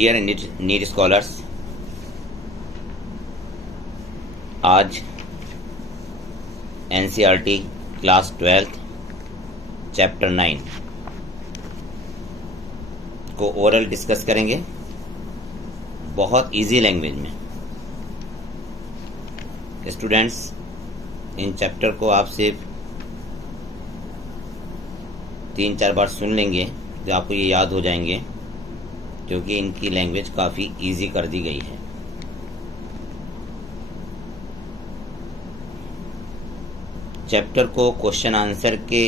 Dear NEET scholars, आज NCERT class 12 chapter 9 को oral discuss करेंगे बहुत इजी लैंग्वेज में। स्टूडेंट्स, इन चैप्टर को आप सिर्फ 3-4 बार सुन लेंगे तो आपको ये याद हो जाएंगे, क्योंकि इनकी लैंग्वेज काफ़ी इजी कर दी गई है। चैप्टर को क्वेश्चन आंसर के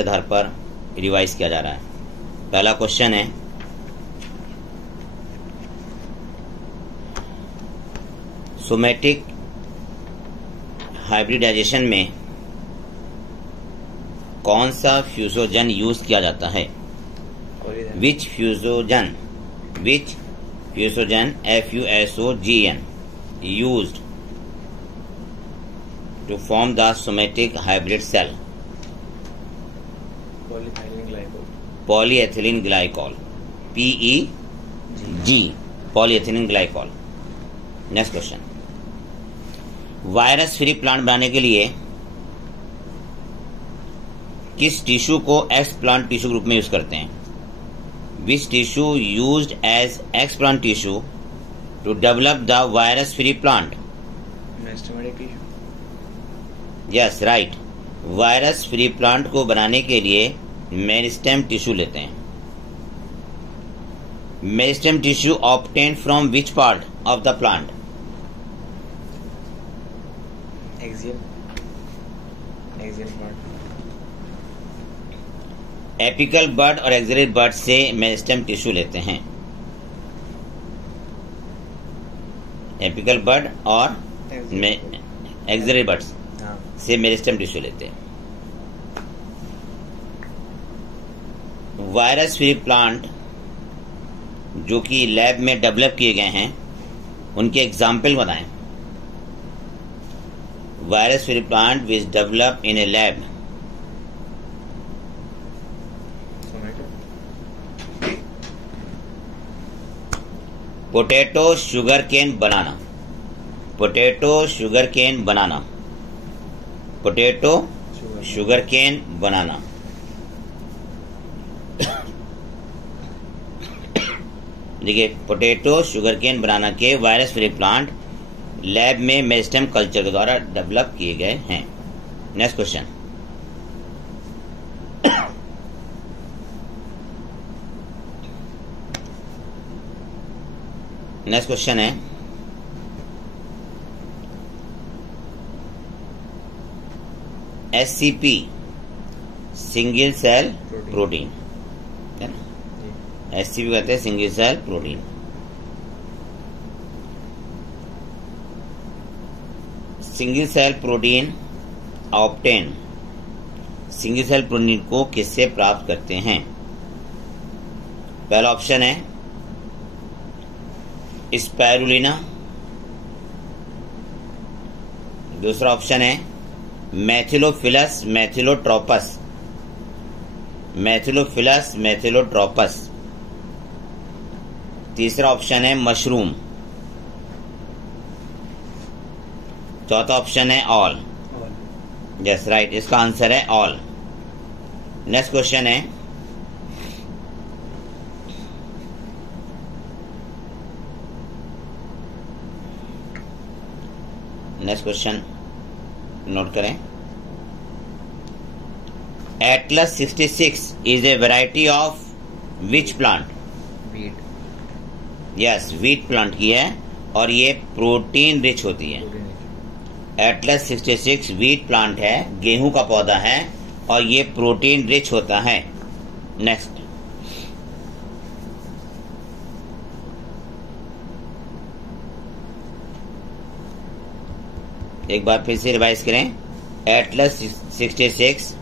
आधार पर रिवाइज किया जा रहा है। पहला क्वेश्चन है, सोमैटिक हाइब्रिडाइजेशन में कौन सा फ्यूजोजन यूज किया जाता है? विच फ्यूजोजन FUSOGN used to form the somatic hybrid cell? Polyethylene glycol, PEG, polyethylene glycol। Next question, virus free plant बनाने के लिए किस टिश्यू को एक्सप्लांट टिश्यू ग्रुप में यूज करते हैं? Which tissue used as explant tissue to develop the virus free plant? Yes, right. Virus free plant को बनाने के लिए मेरिस्टेम टिश्यू लेते हैं। Meristem tissue obtained from which part of the plant? Axial part. Apical bud और axillary बड से meristem tissue लेते हैं। एपिकल बड और एक्सिलरी बड से मेरिस्टेम टिश्यू लेते हैं। वायरस फ्री प्लांट जो कि लैब में डेवलप किए गए हैं, उनके एग्जाम्पल बताएं। Virus free plant which develop in a lab. Potato sugar cane banana. Potato sugar cane banana. Potato sugar cane banana. देखिए, पोटैटो शुगर केन बनाना के वायरस फ्री प्लांट लैब में meristem culture के द्वारा develop किए गए हैं। Next question, next question है, SCP single cell protein है ना? SCP कहते हैं single cell protein. Single cell protein obtain, single cell protein को किससे प्राप्त करते हैं? पहला ऑप्शन है स्पाइरुलिना। दूसरा ऑप्शन है मैथिलोफिलस मैथिलोट्रोपस। मैथिलोफिलस मैथिलोट्रोपस। तीसरा ऑप्शन है मशरूम। चौथा ऑप्शन है ऑल। यस, राइट, इसका आंसर है ऑल। नेक्स्ट क्वेश्चन है, नेक्स्ट क्वेश्चन नोट करें। Atlas 66 is a variety of which plant? Wheat. Yes, wheat plant की है और ये प्रोटीन रिच होती है। एटलस 66 वीट प्लांट है, गेहूं का पौधा है और ये प्रोटीन रिच होता है। नेक्स्ट, एक बार फिर से रिवाइज करें। एटलस 66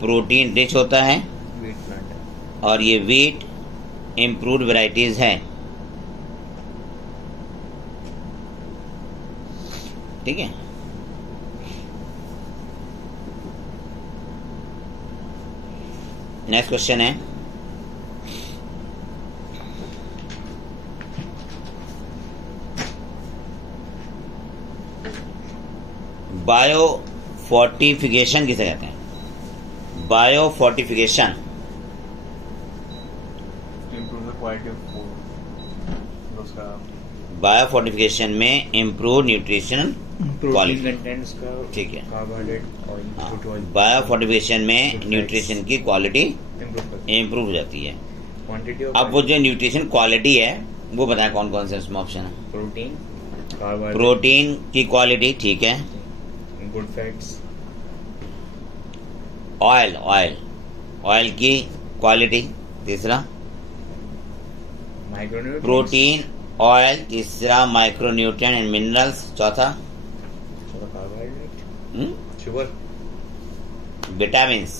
प्रोटीन रिच होता है वीट प्लांट है और ये वीट इम्प्रूव्ड वैरायटीज है। ठीक है, नेक्स्ट क्वेश्चन है बायो फोर्टिफिकेशन किसे कहते हैं? Bio fortification improve the quality of food. उसका बायो फोर्टिफिकेशन में improve nutrition protein quality. Content उसका ठीक है। Carbohydrate oil good oil bio fortification में Good न्यूट्रिशन fats. की क्वालिटी इंप्रूव करता इम्प्रूव हो जाती है। क्वांटिटी ऑफ अब वो जो न्यूट्रिशन क्वालिटी है वो बताएं कौन कौन से इसमें ऑप्शन है? प्रोटीन कार्बोहाइड्रेट प्रोटीन की क्वालिटी, ठीक है। Good fats oil oil oil की क्वालिटी, तीसरा। माइक्रोन्यूट्रिएंट्स प्रोटीन, ऑयल, तीसरा माइक्रोन्यूट्रिएंट एंड मिनरल्स, चौथा कार्बोहाइड्रेट शुगर विटामिन्स।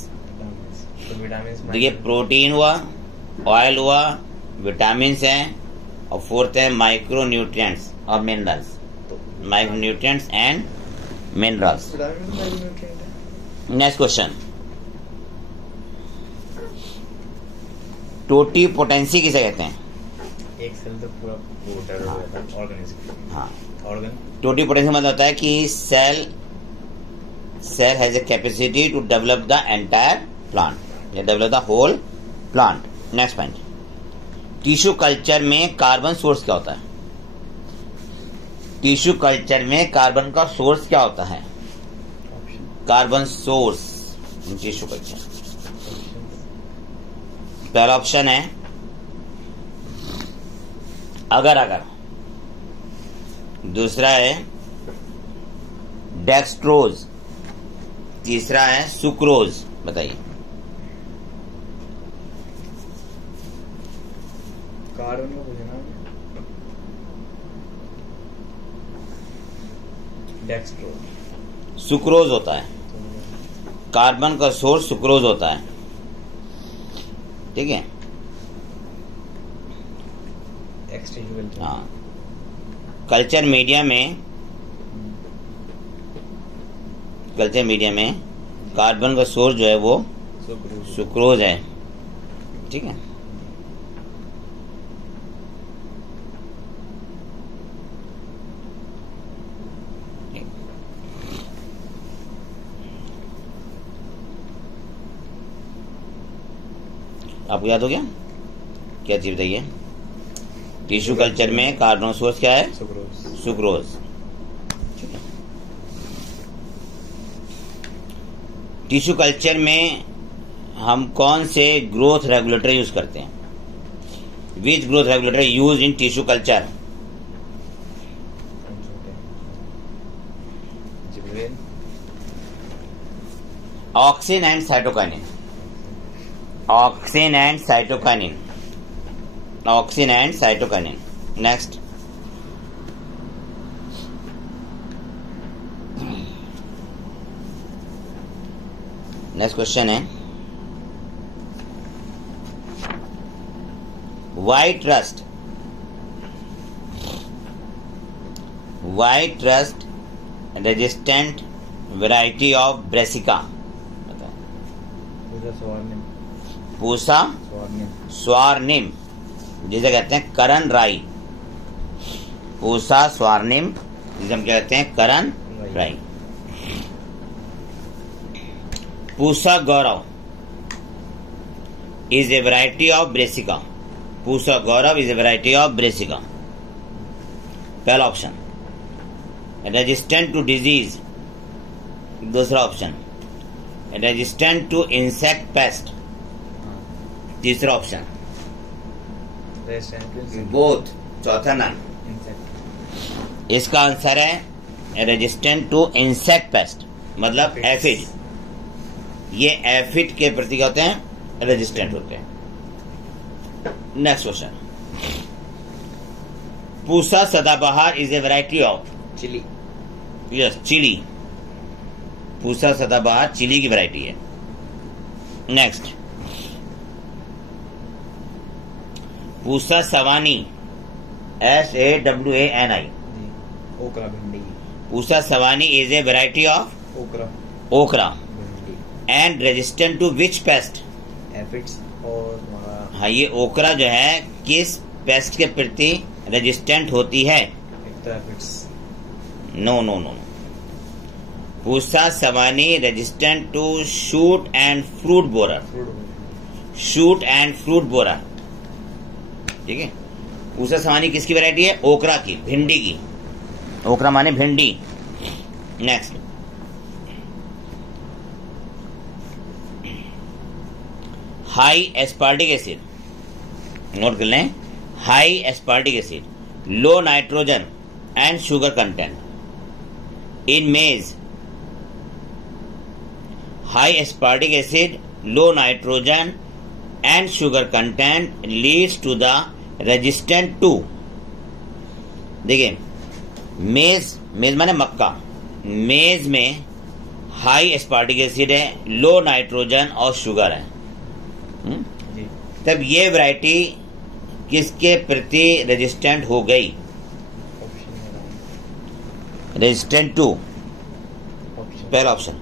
तो विटामिन्स देखिए प्रोटीन हुआ, ऑयल हुआ, विटामिन्स हैं और फोर्थ है माइक्रोन्यूट्रिएंट्स और minerals. Micronutrients and minerals. Vitamin micronutrient है। नेक्स्ट क्वेश्चन, टोटिपोटेंसी किसे कहते हैं? एक सेल तो पूरा वोटर हो जाता है ऑर्गेनिज्म। हाँ, ऑर्गन टोटिपोटेंसी मतलब होता है कि cell has a capacity to develop the entire plant या develop the whole plant. Next point, tissue culture में कार्बन सोर्स क्या होता है? टिश्यू कल्चर में कार्बन का सोर्स क्या होता है? Option carbon source in tissue culture, पहला ऑप्शन है अगर अगर, दूसरा है डेक्सट्रोज, तीसरा है सुक्रोज। बताइए। कार्बन का पूछना डेक्सट्रोज सुक्रोज होता है, कार्बन का सोर्स सुक्रोज होता है, ठीक है। एक्सट्रीम हाँ, कल्चर मीडिया में कार्बन का सोर्स जो है वो सुक्रोज है, ठीक है। आपको याद हो गया? क्या चीज बताइए? टिश्यू कल्चर में कार्बन सोर्स क्या है? Sucrose sucrose. टिश्यू कल्चर में हम कौन से ग्रोथ रेगुलेटर यूज करते हैं? Which growth regulator use in tissue culture? Gibberellin auxin and cytokinin. Auxin and cytokinin. Auxin and cytokinin. Next, next question है white rust resistant variety of brassica. Puja Swarnim Pusa Swarnim जिसे कहते हैं करण राई। पूसा स्वार्निम जिसे हम क्या कहते हैं? Karan Rai. Pusa Gaurav is a variety of brassica. Pusa Gaurav is a variety of brassica. पहला ऑप्शन रेजिस्टेंट टू डिजीज। दूसरा option resistant to insect pest. तीसरा ऑप्शन बोथ। चौथा नाम। इसका आंसर है रेजिस्टेंट टू इंसेक्ट पेस्ट, मतलब एफिड। ये एफिड के प्रति क्या होते हैं? रेजिस्टेंट होते हैं। Next question, Pusa Sadabahar is a variety of chilli. Yes, chilli. Pusa Sadabahar chilli की वैरायटी है। Next, Pusa Sawani SAWANI। Okra भिंडी। Pusa Sawani is a variety of okra भिंडी and resistant to which pest? Aphids और हमारा हाँ, ये ओकरा जो है किस पेस्ट के प्रति रेजिस्टेंट होती है? एक तो aphids. No no no. Pusa Sawani resistant to shoot and fruit borer. Shoot and fruit borer, ठीक है। पूसा सवानी किसकी वैरायटी है? ओकरा की, भिंडी की। ओकरा माने भिंडी। Next, high aspartic acid, note कर लें। High aspartic acid, low nitrogen and sugar content in maize. High aspartic acid, low nitrogen and sugar content leads to the resistant to. देखिए, मेज, मेज माने मक्का। मेज में हाई एस्पार्टिक एसिड है, लो nitrogen और sugar है। तब ये वैरायटी किसके प्रति रेजिस्टेंट हो गई? रेजिस्टेंट टू, पहला ऑप्शन।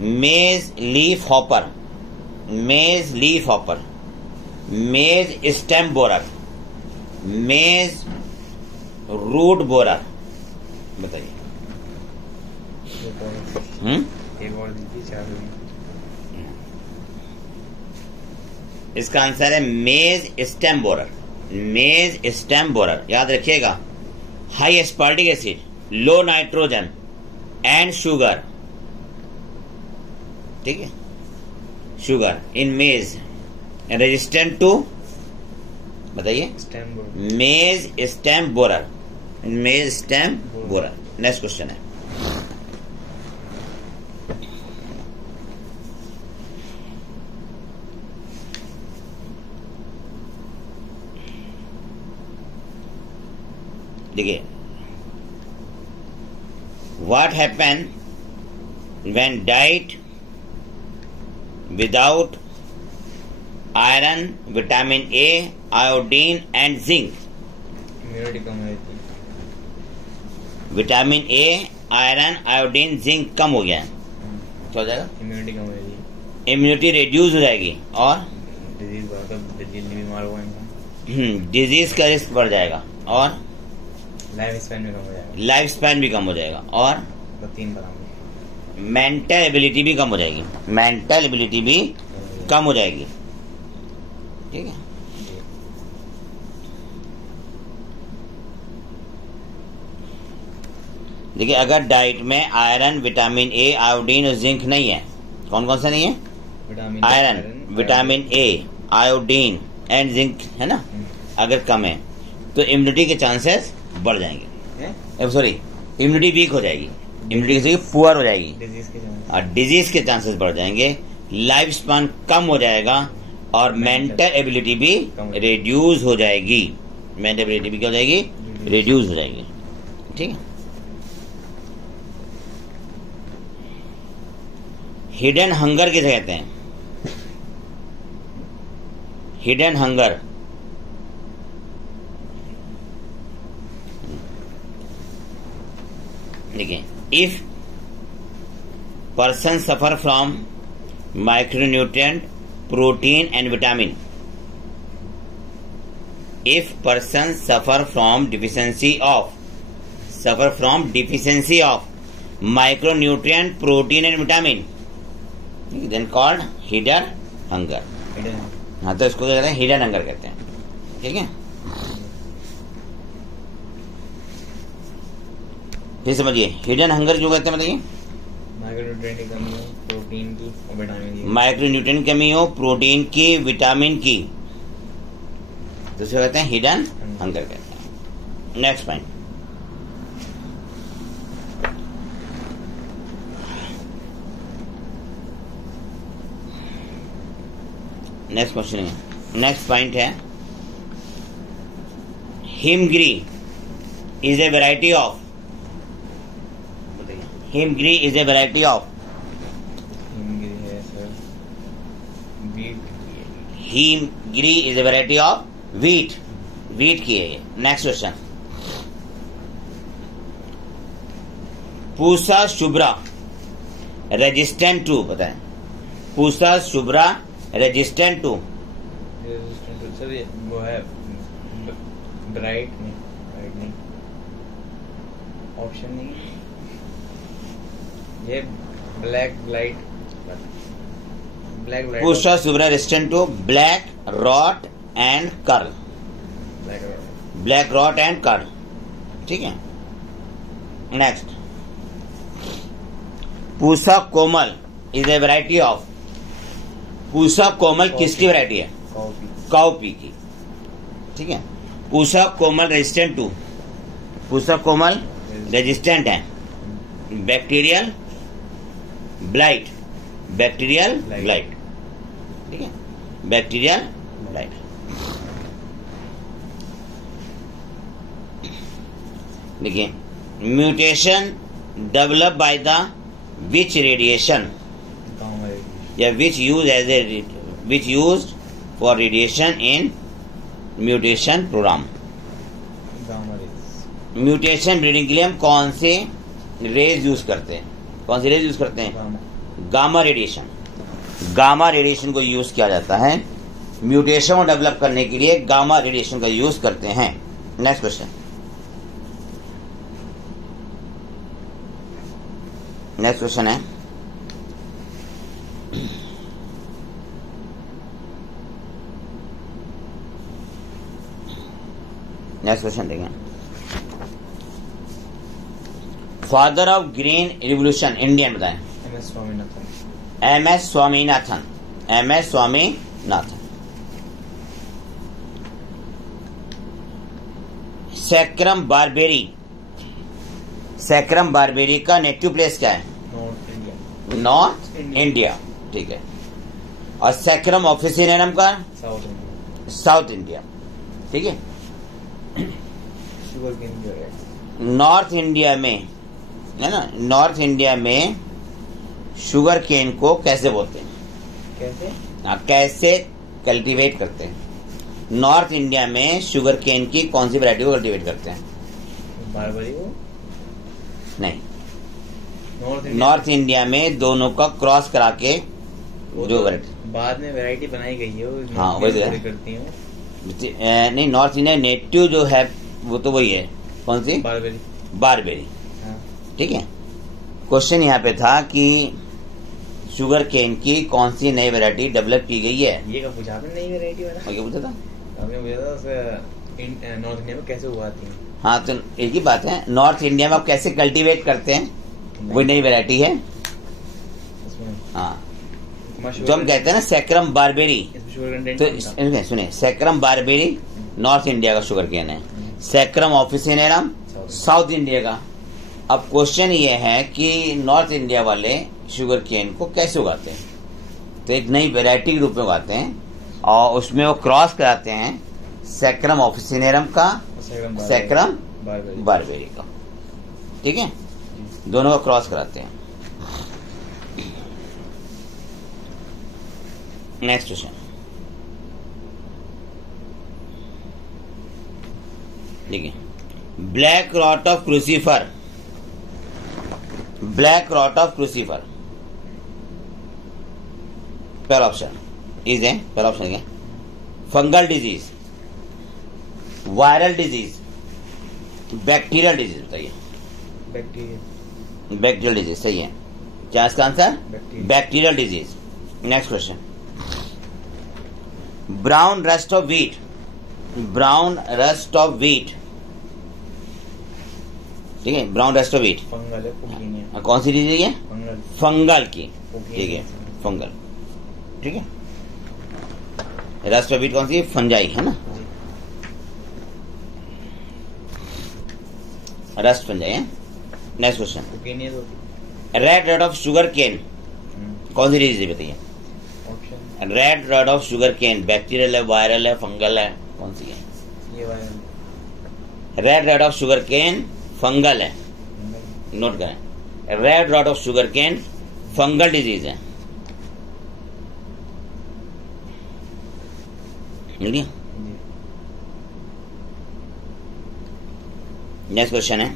मेज लीफ हॉपर, मेज लीफ हॉपर, मेज स्टेम बोरर, मेज रूट बोरर। बताइए। एक और दीजिए, चार। इसका आंसर है मेज स्टेम बोरर। मेज स्टेम बोरर, याद रखिएगा। High aspartic acid, low nitrogen and sugar, ठीक है, sugar in maize resistant to, बताइए, मेज स्टेम बोरर। मेज स्टेम बोरर। नेक्स्ट क्वेश्चन है, देखिए, what happen when diet without iron, vitamin A, iodine and zinc. Immunity कम हो जाती है। Vitamin A, iron, iodine, zinc कम हो गया, क्या हो जाएगा? इम्यूनिटी कम हो जाएगी। इम्यूनिटी रिड्यूस हो जाएगी और डिजीज बढ़कर जल्दी बीमार हुआ इंसान। डिजीज का रिस्क बढ़ जाएगा और लाइफ स्पैन भी कम हो जाएगा। लाइफ स्पैन भी कम हो जाएगा और तो 3 बराबर। मेंटल एबिलिटी भी कम हो जाएगी। मेंटल एबिलिटी भी कम हो जाएगी, ठीक है। देखिए, अगर डाइट में आयरन, विटामिन ए, आयोडीन और जिंक नहीं है, कौन कौन सा नहीं है? Iron, vitamin A, iodine and zinc है ना, अगर कम है तो इम्यूनिटी के चांसेस बढ़ जाएंगे। सॉरी, इम्यूनिटी वीक हो जाएगी, इम्यूनिटी पुअर हो जाएगी और डिजीज के चांसेस बढ़ जाएंगे। लाइफ स्पैन कम हो जाएगा और मेंटल एबिलिटी भी रिड्यूस हो जाएगी। मेंटल एबिलिटी भी क्या हो जाएगी? रिड्यूस हो जाएगी, ठीक है। हिडन हंगर किसे कहते हैं? हिडन हंगर, देखिए, if person suffer from micronutrient, protein and vitamin, if person suffer from deficiency of micronutrient, protein and vitamin, then called hidden hunger. हाँ, तो इसको कहते हैं हिडन हंगर कहते हैं, ठीक है। फिर समझिए, हिडन हंगर जो कहते हैं, बताइए। माइक्रोन्यूट्रिएंट की कमी हो, प्रोटीन की और विटामिन की। माइक्रोन्यूट्रिएंट की कमी हो, प्रोटीन की, विटामिन की, तो उसे कहते हैं हिडन हंगर कहते हैं। नेक्स्ट पॉइंट, नेक्स्ट क्वेश्चन है, नेक्स्ट पॉइंट है, Himgiri is a variety of, Himgiri is a variety of, Himgiri है sir, wheat. Himgiri is a variety of wheat, wheat की है ये। Next question, Pusa Shubhra resistant to, बताएं। Pusa Shubhra resistant to, sir ये वो है ब्राइट नहीं, ऑप्शन नहीं। ये black light pusher super resistant to black rot and curl, black rot and curl, ठीक है। Next, Pusa Komal is a variety of, Pusa Komal किसकी वैरायटी है? काउपी की, ठीक है। Pusa Komal resistant to, Pusa Komal resistant है बैक्टीरियल ब्लाइट, बैक्टीरियल ब्लाइट, ठीक है, बैक्टीरियल ब्लाइट। देखिए, mutation develop by the which radiation, या which use for radiation in mutation program. Mutation breeding के लिए हम कौन से रेज यूज करते हैं? कौन सी रेज यूज करते हैं? गामा रेडिएशन, गामा रेडिएशन को यूज किया जाता है म्यूटेशन को डेवलप करने के लिए, गामा रेडिएशन का यूज करते हैं। नेक्स्ट क्वेश्चन, नेक्स्ट क्वेश्चन है नेक्स्ट क्वेश्चन देखें, father of green revolution Indian बताएं। M S Swaminathan, M S Swaminathan. Saccharum barberi, saccharum barberi का नेटिव प्लेस क्या है? नॉर्थ इंडिया, ठीक है। और सैक्रम ऑफिसिनेरम का साउथ इंडिया, ठीक है। नॉर्थ इंडिया में है ना, नॉर्थ इंडिया में शुगर केन को कैसे बोलते हैं? कैसे? कैसे कल्टीवेट करते हैं? नॉर्थ इंडिया में शुगर केन की कौन सी वैरायटी को कल्टीवेट करते हैं? बारबेरी को नहीं, नॉर्थ इंडिया में दोनों का क्रॉस करा के जो वैरायटी बाद में वैरायटी बनाई गई है, हाँ वही करती है। नहीं, नॉर्थ इंडिया नेटिव जो है वो तो वही है, कौन सी? बारबेरी, बारबेरी, ठीक है। क्वेश्चन यहाँ पे था कि शुगर केन की कौन सी नई वैरायटी डेवलप की गई है? ये कब पूछा आपने? नई वैरायटी वाला क्या पूछा था? आपने पूछा था नॉर्थ इंडिया में कैसे उगाती है। हाँ, तो एक ही बात है, नॉर्थ इंडिया में आप कैसे कल्टीवेट करते हैं, वो नई वैरायटी है। हाँ, जो हम कहते हैं ना सैक्रम बारबेरी, तो सुने, सैक्रम बारबेरी नॉर्थ इंडिया का शुगर केन है, सैक्रम ऑफिसिनेरम साउथ इंडिया का। अब क्वेश्चन ये है कि नॉर्थ इंडिया वाले शुगर केन को कैसे उगाते हैं? तो एक नई वैरायटी के रूप में उगाते हैं और उसमें वो क्रॉस कराते हैं सैक्रम ऑफिसिनेरम का, सैक्रम बारबेरी का, ठीक है, दोनों का क्रॉस कराते हैं। नेक्स्ट क्वेश्चन, देखिए, black rot of crucifer, black rot of crucifer, पहला ऑप्शन इज है, पहला ऑप्शन है fungal disease, viral disease, bacterial disease, बताइए। बैक्टीरियल डिजीज सही है, क्या इसका answer? Bacterial disease. Next question, brown rust of wheat, brown rust of wheat, ठीक है, ब्राउन रस्ट ऑफ व्हीट कौन सी डिजीज है? फंगल की, ठीक है, फंगल, ठीक है। रस्ट ऑफ व्हीट कौन सी है? फंजाई है ना, रस्ट फंजाई है। Next question, red rot of sugarcane कौन सी डिजीज है, बताइए। Red rot of sugarcane bacterial है, वायरल है, फंगल है, कौन सी है? ये viral. Red rot of sugarcane fungal है, नोट करें, red rot of sugarcane fungal disease है, नेक्स्ट क्वेश्चन है,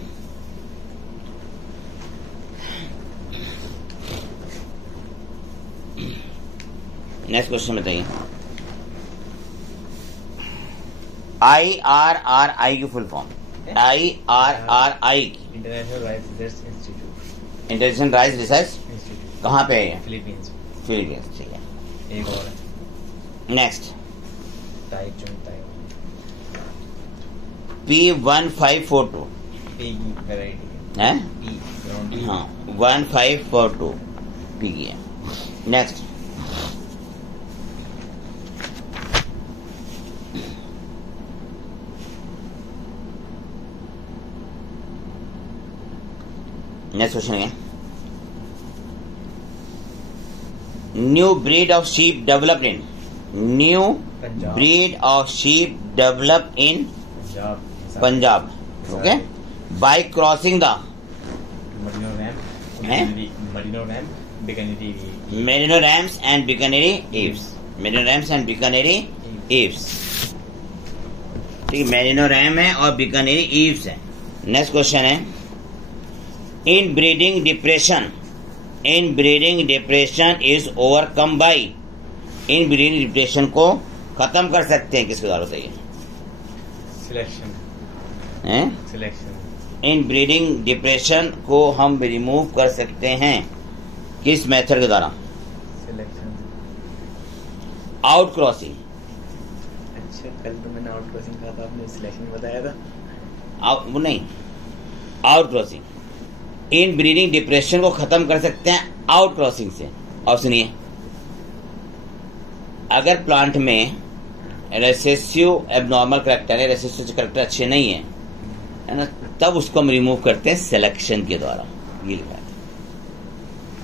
नेक्स्ट क्वेश्चन बताइए। IRRI की फुल फॉर्म, IRRI की international rice research institute, international rice research institute, कहाँ पे है ये? फिलीपींस। फिलीपींस, ठीक है। एक और है next Taichung, Taiwan. P1542 pea की वैरायटी है, पी, ग्राउंड पी। हाँ 1542 पी की है। नेक्स्ट क्वेश्चन है, new breed of sheep developed in, new Punjab. Breed of sheep developed in Punjab, Punjab, okay, by crossing the merino ram, हैं? Merino ram, Bikaneri, merino rams and Bikaneri ewes, merino rams and Bikaneri ewes, ठीक है, merino ram है और Bikaneri ewes है। Next question है, इन breeding depression, in breeding depression is overcome by, in breeding depression को खत्म कर सकते हैं किसके द्वारा, बताइए? सिलेक्शन, हैं? सिलेक्शन, इन ब्रीडिंग डिप्रेशन को हम रिमूव कर सकते हैं किस मेथड के द्वारा? सिलेक्शन। Out crossing. अच्छा, कल तो मैंने आउट क्रॉसिंग कहा था, आपने सिलेक्शन बताया था। वो नहीं, आउट क्रॉसिंग। इन ब्रीडिंग डिप्रेशन को खत्म कर सकते हैं आउट क्रॉसिंग से। और सुनिए, अगर प्लांट में रेसेसिव एबनॉर्मल करेक्टर है, रेसेसिव करेक्टर अच्छे नहीं है ना, तब उसको हम रिमूव करते हैं सिलेक्शन के द्वारा। ये लिखा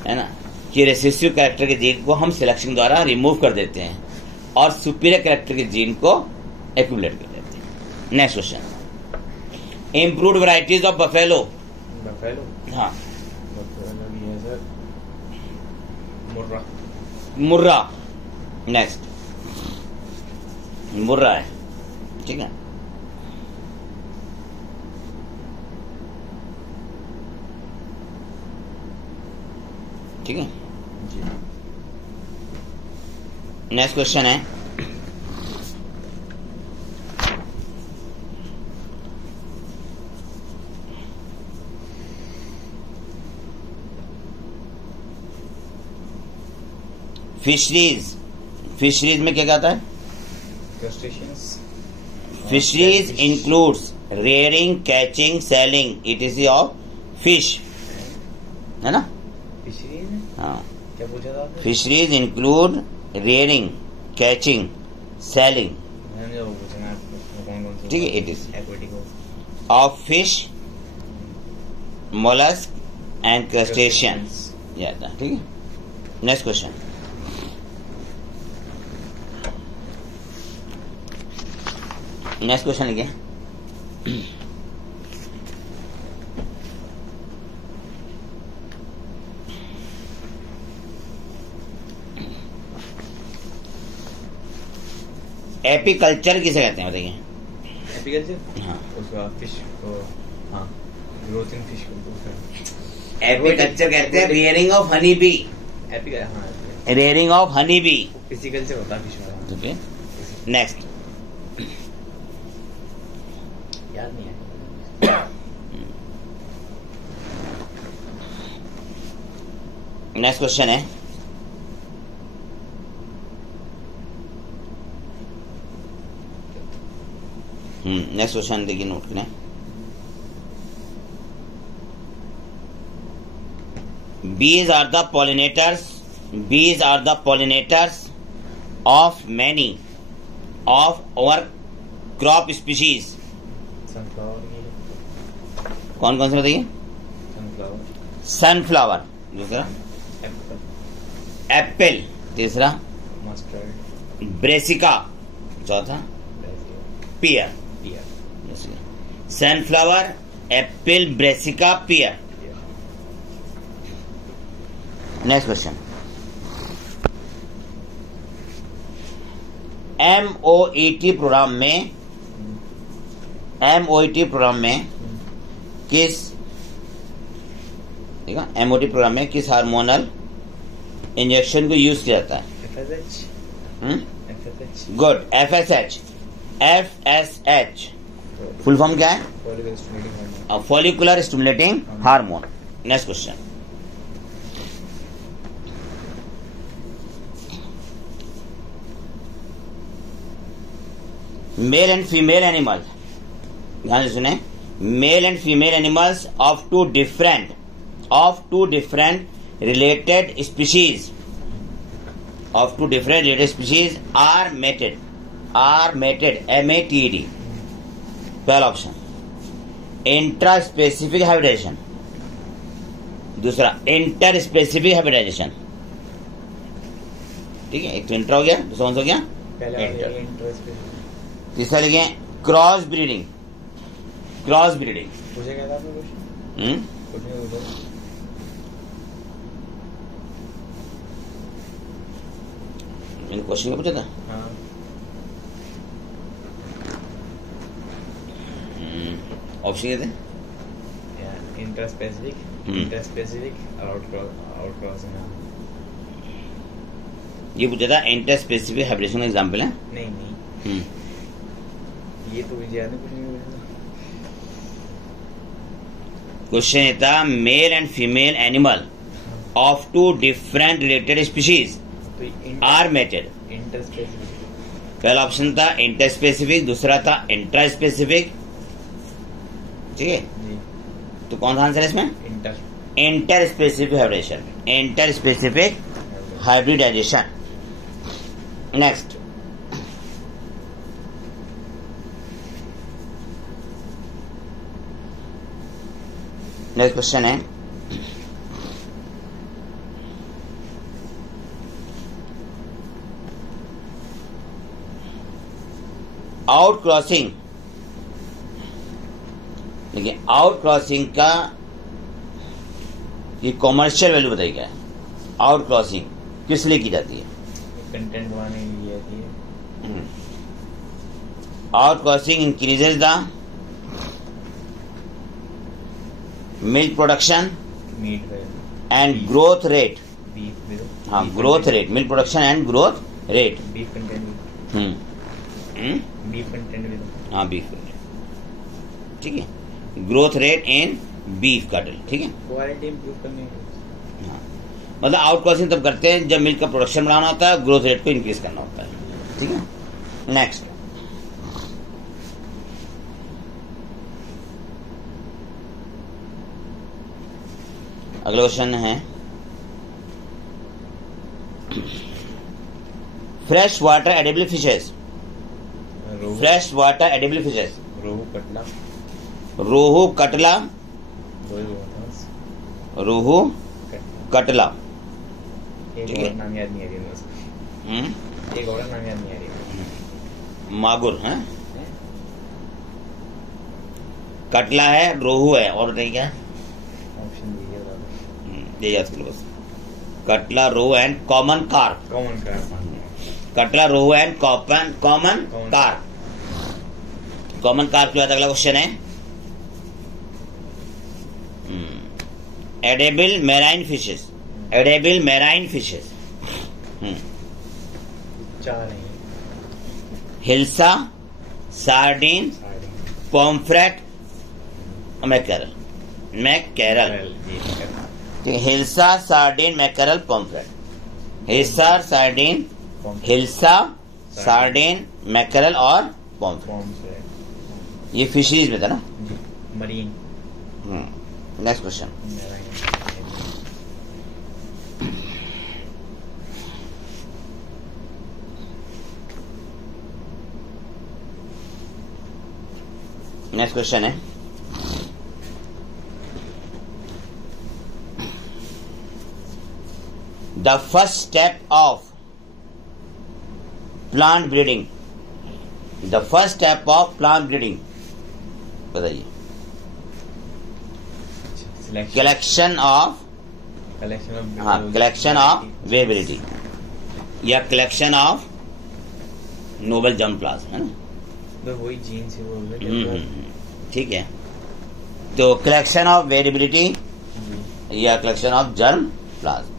है ना, कि रेसेसिव करेक्टर के जीन को हम सिलेक्शन द्वारा रिमूव कर देते हैं और सुपीरियर करेक्टर के जीन को एक्यूमुलेट कर देते हैं। Next question, improved varieties of buffalo. Buffalo, हाँ, बफेलो भी है सर, मुर्रा, मुर्रा। नेक्स्ट मुर्रा है, ठीक है। ठीक है, जी। नेक्स्ट क्वेश्चन है, फिशरीज। फिशरीज में क्या कहता है? Crustaceans, fisheries includes rearing, catching, selling etc. of fish, है ना? फिशरीज। हाँ, क्या पूछा था आपने? Fisheries include rearing, catching, selling, मैंने जो पूछा ना आपको, कौन कौन से? ठीक है, it is aquatic of fish, mollusc and crustaceans, ठीक है। नेक्स्ट क्वेश्चन, नेक्स्ट क्वेश्चन लिखिए, एपीकल्चर किसे कहते हैं, बताइए? एपीकल्चर, हाँ, उसका फिश को, हाँ, ग्रोथ इन फिश को उसका एपीकल्चर कहते हैं रियरिंग ऑफ हनी बी, हाँ, रियरिंग ऑफ हनी बी, फिजिकल्चर होता है फिश वाला। ओके। नेक्स्ट, याद नहीं है। नेक्स्ट क्वेश्चन है, नेक्स्ट क्वेश्चन देखिए, नोट करें। Bees are the pollinators. Bees are the pollinators of many of our crop species. Sunflower की, कौन कौन से बताइए? सनफ्लावर, सनफ्लावर, दूसरा एप्पल, एप्पल, तीसरा मस्टर्ड, ब्रेसिका, चौथा पियर। पियर, सनफ्लावर, एप्पल, ब्रेसिका, पियर। नेक्स्ट क्वेश्चन, MOET प्रोग्राम में, MOET प्रोग्राम में किस, ठीक है, MOET प्रोग्राम में किस हार्मोनल इंजेक्शन को यूज किया जाता है? FSH, FSH, good, FSH। FSH full form क्या है? Follicle stimulating hormone. Follicular stimulating hormone. Next question, male and female animal, ध्यान से सुने, male and female animals of two different related species are mated, MATED, पहला option. Intra specific hybridization, दूसरा inter specific hybridization. ठीक है, एक तो intra हो गया, दूसरा कौन सा हो गया? तीसरा लिखे क्रॉस ब्रीडिंग। पूछे क्या था आपने क्वेश्चन? कुछ नहीं पूछा। मैंने क्वेश्चन पूछा था। हाँ। ऑप्शन क्या थे? Interspecific, outcrossing. ये पूछा था इंटर स्पेसिफिक हाइब्रिडेशन का एग्जाम्पल है। नहीं ये तो ज्यादा कुछ नहीं पूछा। क्वेश्चन ये था male and female animal of two different related species are mated. Interspecific पहला ऑप्शन था इंटर स्पेसिफिक, दूसरा था इंट्रा स्पेसिफिक। ठीक है, जी। तो कौन सा आंसर है इसमें? Inter specific hybridization. Next, question है आउट क्रॉसिंग। देखिए, आउट क्रॉसिंग का ये कॉमर्शियल वैल्यू बताई गया है। आउट क्रॉसिंग किस लिए की जाती है? कंटेंट बनाने के लिए आती है। Out crossing increases the milk production meat and growth rate. Beef, हाँ, growth rate, milk production and growth rate. Beef content हाँ, बीफ। ठीक है, ग्रोथ रेट इन बीफ काटल। ठीक है, क्वालिटी इंप्रूव करने के। हाँ, मतलब आउट क्रॉसिंग तब करते हैं जब मिल्क का प्रोडक्शन बढ़ाना होता है, ग्रोथ रेट को इंक्रीज करना होता है। ठीक है, नेक्स्ट, अगला क्वेश्चन है fresh water edible fishes. Fresh water edible fishes, rohu, catla, rohu, catla. एक और नाम याद नहीं आ रही बस। एक और नाम याद नहीं आ रही। मागुर है, कटला है, रोहू है, और बताइए क्या? ऑप्शन दीजिए ये याद करो बस। Catla, rohu and common carp. Catla, rohu and common carp. Common carp के बाद अगला क्वेश्चन है edible marine fishes. Hilsa, sardine, pomfret, mackerel. Hilsa, sardine, mackerel, pomfret. Hilsa, sardine, mackerel और पॉम्फ्रेट। ये फिशरीज में था ना, मरीन। नेक्स्ट क्वेश्चन, है the first step of plant breeding. बताइए। कलेक्शन ऑफ वेरिएबिलिटी या collection of noble germplasm, है ना? तो वही जीन से बोल रहे। ठीक है, तो कलेक्शन ऑफ वेरिएबिलिटी या collection of germ plasm.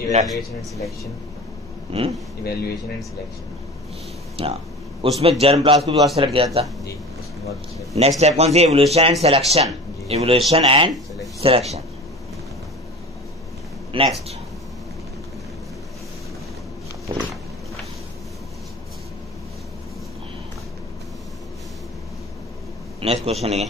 Evaluation and selection. हाँ, उसमें जर्म प्लाज्म को भी और सेलेक्ट किया जाता है। नेक्स्ट स्टेप कौन सी? Evolution and selection. Next, next question है,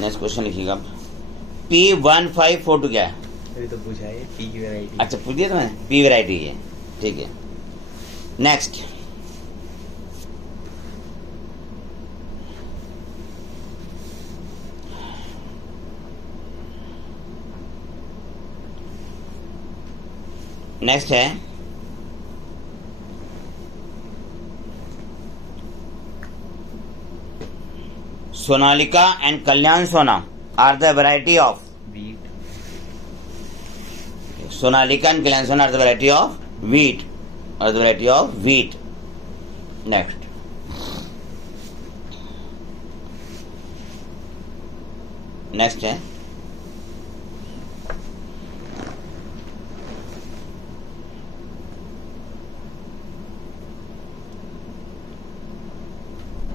नेक्स्ट क्वेश्चन लिखिएगा। P1542 क्या है? अभी तो पूछा है पी की वैरायटी। अच्छा पूछ दिया तुमने, पी वैरायटी है, ठीक है। नेक्स्ट, नेक्स्ट है Sonalika and Kalyan Sona are the variety of wheat. Sonalika and Kalyan Sona are the variety of wheat, are the variety of wheat। Next, next है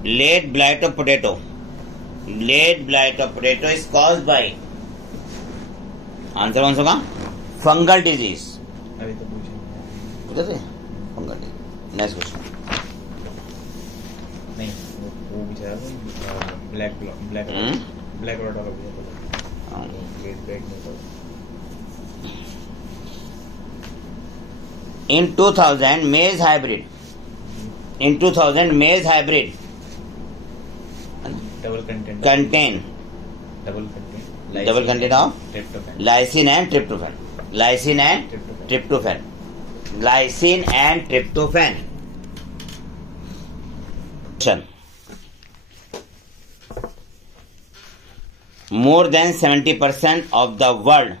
late blight of potato. Late blight of potato is caused by, answer कौन सा होगा? Fungal disease. अभी तो पूछा थे fungal disease. Next question, नहीं, वो पूछा था ब्लैक ब्लैक ब्लैक रॉट वाला पूछा था। ग्रेट ब्रेक में तो in 2000 maize hybrid, in 2000 maize hybrid double content contain double content of tryptophan. lysine and tryptophan, lysine and tryptophan, lysine and tryptophan। More than 70% of the world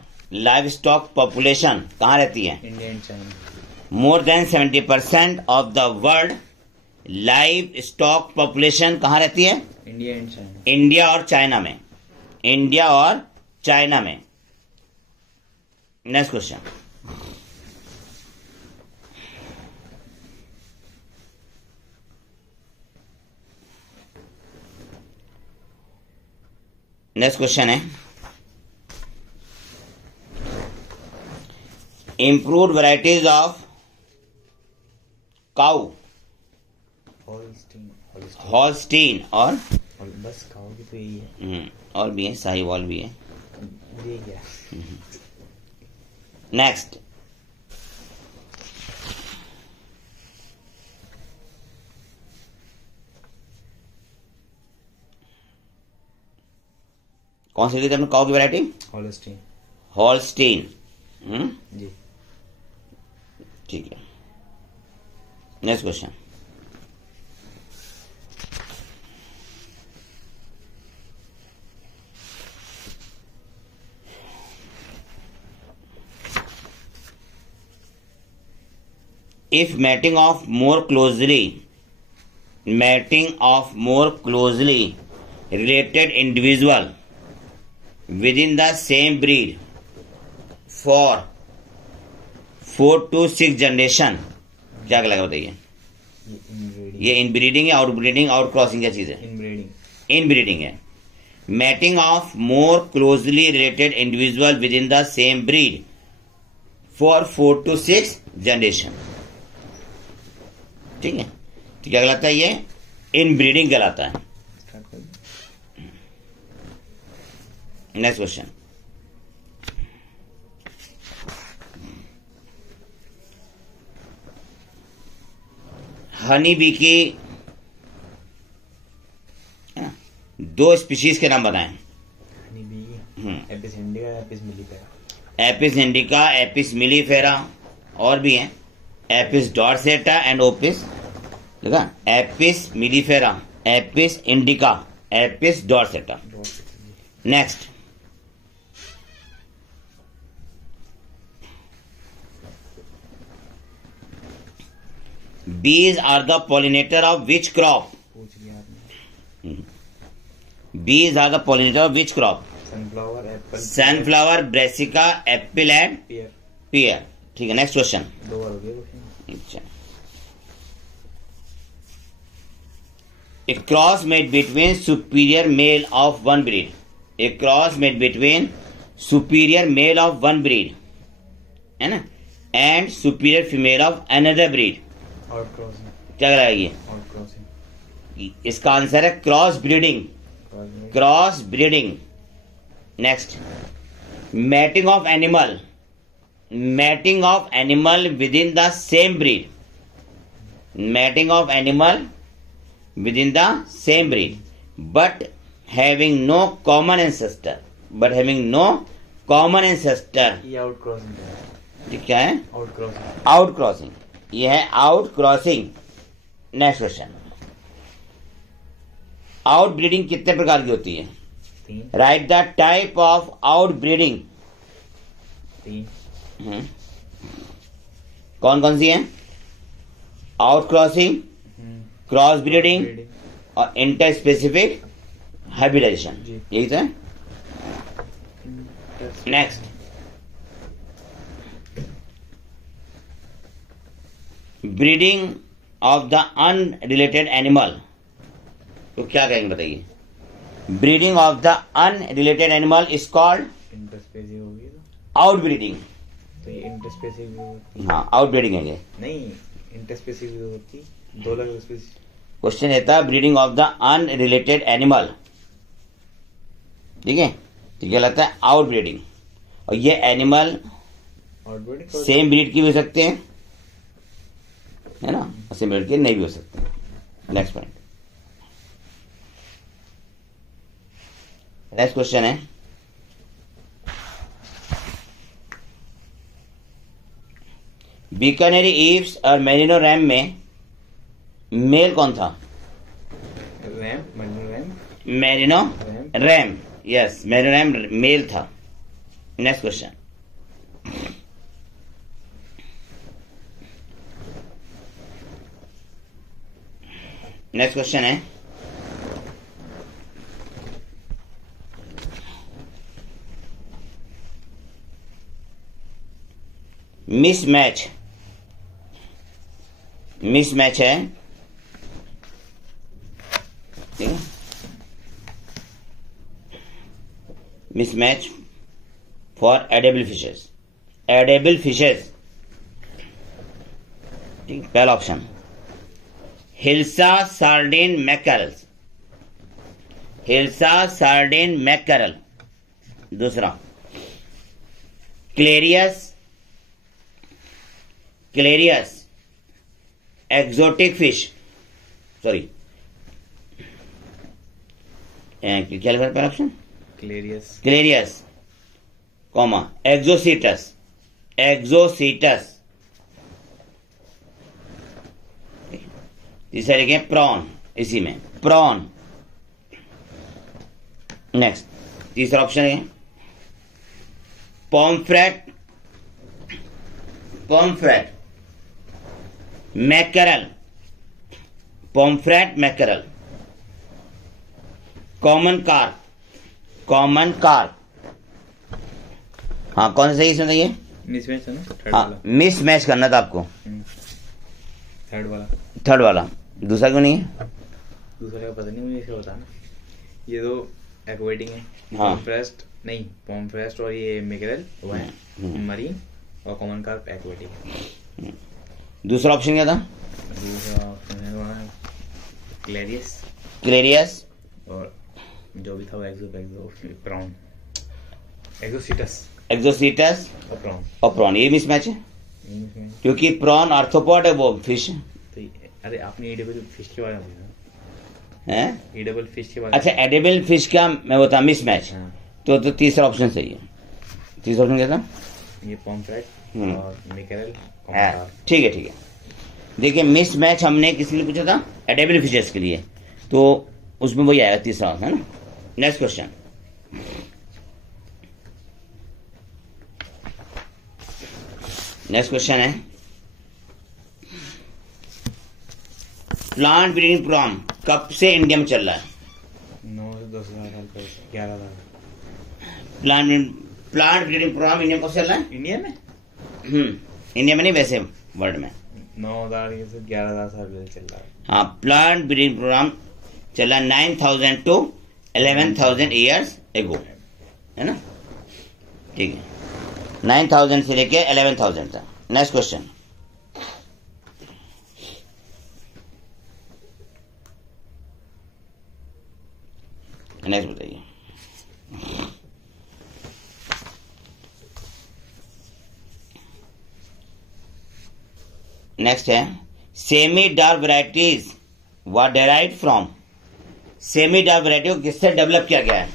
livestock population कहाँ रहती है? India and China. More than 70% of the world livestock population कहाँ रहती है? India and China. India और China में, India और China में। नेक्स्ट क्वेश्चन, नेक्स्ट क्वेश्चन है improved varieties of cow, Holstein और बस खाओ की तो यही है। और भी है, साहिवाल भी है। ये क्या? नेक्स्ट, कौन सी ली थी आपने काऊ की वैरायटी? हॉलस्टीन। हॉलस्टीन। जी। ठीक है। Next question, if mating of more closely related individual within the same breed for 4 to 6 generation, क्या लगेगा बताइए? ये इनब्रीडिंग है, आउटब्रीडिंग, आउट क्रॉसिंग क्या चीज है? इनब्रीडिंग है। Mating of more closely related individual within the same breed for 4 to 6 generation, ठीक है। तो क्या कहलाता है? ये इनब्रीडिंग कहलाता है। नेक्स्ट क्वेश्चन, हनी बी की 2 स्पीशीज के नाम बताएं। Honey bee, Apis indica, Apis mellifera. Apis indica, Apis mellifera, और भी हैं एपिस डॉर्सेटा एंड ओपिस, देखा? Apis mellifera, Apis indica, Apis dorsata. Next, bees are the pollinator of which crop? पूछ लिया आपने। Bees are the pollinator of which crop? Sunflower, apple, sunflower, Brassica, apple and pear. Pear, ठीक है। Next question, 2 बार हो गया। अच्छा, a cross made between superior male of one breed, a cross made between superior male of one breed, है ना, and superior female of another breed, out crossing, क्या कराएगी? Out crossing, इसका आंसर है cross breeding, cross breeding. Next, mating of animal, mating of animal within the same breed, mating of animal within the same breed but having no common ancestor, but having no common ancestor. ये out crossing है। ये क्या है? Out crossing, out crossing, ये है out crossing. Next question, out breeding कितने प्रकार की होती है? 3, right the type of out breeding. 3, कौन कौन सी है? आउट क्रॉसिंग, क्रॉस ब्रीडिंग और इंटर स्पेसिफिक हाइब्रिडाइजेशन, जी। यही तो है। Next, breeding of the unrelated animal, तो क्या कहेंगे बताइए? Breeding of the unrelated animal is called interspacing होगी आउट ब्रीडिंग। तो ये इंटरस्पेसिंग होती हाँ, आउट ब्रीडिंग है ये। नहीं, इंटरस्पेसिंग होती, दो अलग स्पीसीज। क्वेश्चन रहता है breeding of the unrelated animal, ठीक है, तो क्या लगता है? Out breeding. और ये एनिमल आउटब्रीडिंग सेम ब्रीड की भी हो सकते हैं, है ना, और सेम ब्रीड के नहीं भी हो सकते। नेक्स्ट पॉइंट, नेक्स्ट क्वेश्चन है, बीकानेरी ईव्स और मेरिनो रैम में मेल कौन था? रैम, मनु ram, merino ram, yes, merino ram male था। नेक्स्ट क्वेश्चन, नेक्स्ट क्वेश्चन है, मिसमैच, मिसमैच है, ठीक है, mismatch for edible fishes, edible fishes, ठीक, पहला option hilsa sardine mackerels, hilsa sardine mackerel. दूसरा Clarias, Clarias exotic fish, sorry क्या लिखा पहला option? Clarias, Clarias comma Exocoetus, Exocoetus. तीसरा लिखे प्रॉन, इसी में प्रॉन। नेक्स्ट, तीसरा ऑप्शन है pomfret, pomfret mackerel, pomfret mackerel. Common carp, common carp. हाँ, कौन सा सही इसमें बताइए? मिसमैच है ना, थर्ड हाँ, वाला, मिस मैच करना था आपको, थर्ड वाला। थर्ड वाला। दूसरा क्यों नहीं है? दूसरा का पता नहीं, मुझे इसे बताना। ये दो एक्वेटिंग है, हाँ। पॉम्फ्रेस्ट नहीं, पॉम्फ्रेस्ट और ये मैकरल वो है मरीन, और कॉमन कार्प एक्वेटिंग है। दूसरा ऑप्शन क्या था? दूसरा ऑप्शन है वहाँ क्लेरियस, क्लेरियस और जो भी था वो प्रॉन, एक्सोसीटस, एक्सोसीटस और प्रॉन। और प्रॉन, ये मिसमैच है तो क्योंकि प्रॉन आर्थ्रोपॉड है, वो फिश है। अरे आपने एडिबल फिश के बारे में पूछा, हैं? एडिबल फिश के बारे अच्छा, एडिबल फिश का मैं बता मिसमैच, हाँ। तो तीसरा ऑप्शन सही है। तीसरा ऑप्शन क्या था? ये पॉम्फ्रेट और मैकरल, हाँ, ठीक है, ठीक है। देखिए, मिसमैच हमने किस लिए पूछा था? एडिबल फिशेस के लिए, तो उसमें वही आएगा तीसरा, है ना। नेक्स्ट क्वेश्चन, नेक्स्ट क्वेश्चन है प्लांट ब्रीडिंग प्रोग्राम कब से इंडिया में चल रहा है? 9 से 10,000 साल पहले, 11,000। प्लांट ब्रीडिंग प्रोग्राम इंडिया में कब से चल रहा है? इंडिया में इंडिया में नहीं, वैसे वर्ल्ड में 9,000 से 11,000 साल पहले चल रहा है। हाँ, प्लांट ब्रीडिंग प्रोग्राम चला 9,000 to 11,000 ईयर्स एगो, है ना। ठीक है, 9,000 से लेके 11,000 तक। नेक्स्ट क्वेश्चन, नेक्स्ट बताइए। नेक्स्ट है semi dark varieties were derived from. Semi dark variety को किससे डेवलप किया गया है?